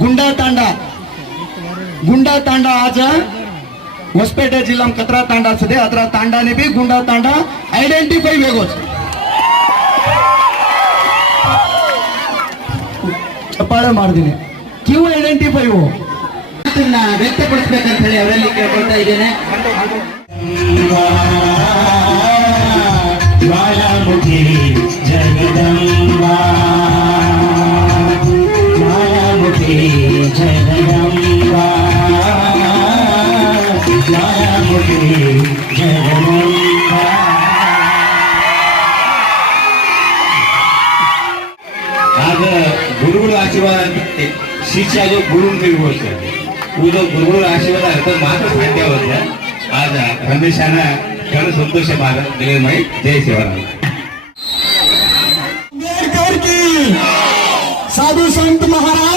ಗುಂಡಾ ತಾಂಡ ಆಜ ಹೊಸಪೇಟೆ ಜಿಲ್ಲಾ ಕತ್ರಾ ತಾಂಡ ಅದೇ ಅದರ ತಾಂಡಾನೇ ಬಿ ಗುಂಡಾ ತಾಂಡ ಐಡೆಂಟಿಫೈ ಬೇಗೋಸ್ ಚಪ್ಪಾಳೆ ಮಾಡ್ತೀನಿ ಕ್ಯೂ ಐಡೆಂಟಿಫೈ ವ್ಯಕ್ತಪಡಿಸ್ಬೇಕಂತ ಹೇಳಿ ಅವರಲ್ಲಿ ಕೇಳ್ಕೊಳ್ತಾ ಇದ್ದೇನೆ. ಜ್ವಾಲಾಮುಖಿ ಜಗದಂಬಾ ಜ್ವಾಲಾಮುಖಿ ಜಗದಂಬಾ ಜ್ವಾಲಾಮುಖಿ ಜಗದಂಬಾ. ಆಗ ಗುರುಗಳ ಆಶೀರ್ವಾದ ಅಂತ ಶಿಷ್ಯಾಗ ಗುರು ತಿಳ್ಕೊಳ್ತಾರೆ. उदो गुरुಗಳ आशीर्वाद अर्थ मात्र साध्य होत आज रमेशाना खरं संतोष मार दिले. जय शिवराम. साधु संत महाराज